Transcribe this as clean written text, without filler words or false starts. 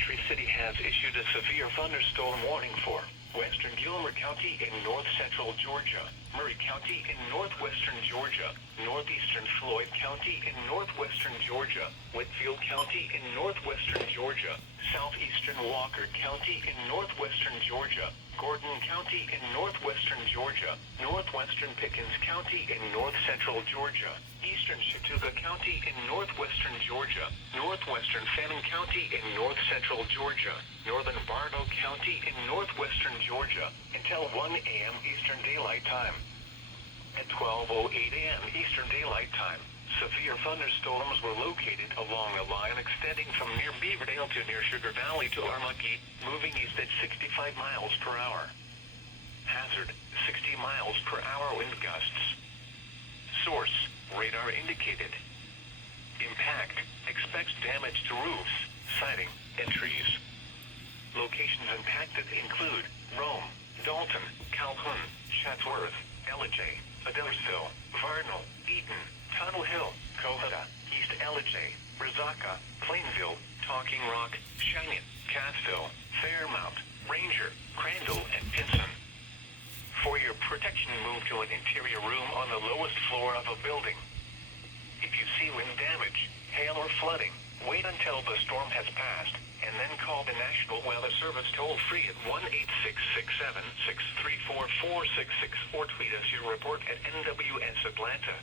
Peachtree City has issued a severe thunderstorm warning for western Gilmer County in north-central Georgia, Murray County in northwestern Georgia, northeastern Floyd County in northwestern Georgia, Whitfield County in northwestern Georgia, southeastern Walker County in northwestern Georgia, Gordon County in northwestern Georgia, northwestern Pickens County in north-central Georgia, eastern Chattooga County in northwestern Georgia, northwestern Fannin County in north-central Georgia, northern Bartow County in northwestern Georgia, until 1 a.m. Eastern Daylight Time. At 12:08 a.m. Eastern Daylight Time, severe thunderstorms were located along a line extending from near Beaverdale to near Sugar Valley to Armuckey, moving east at 65 miles per hour. Hazard, 60 miles per hour wind gusts. Source, radar indicated. Impact, expects damage to roofs, siding, and trees. Locations impacted include Rome, Dalton, Calhoun, Chatsworth, Ellijay, Adelersville, Varnell, Eaton, Tunnel Hill, Covada, East Ellijay, Brazaka, Plainville, Talking Rock, Cheyenne, Cassville, Fairmount, Ranger, Crandall, and Pinson. For your protection, move to an interior room on the lowest floor of a building. If you see wind damage, hail or flooding, wait until the storm has passed, and then call the National Weather Service toll-free at 1-866-7-634-466 or tweet us your report at NWS Atlanta.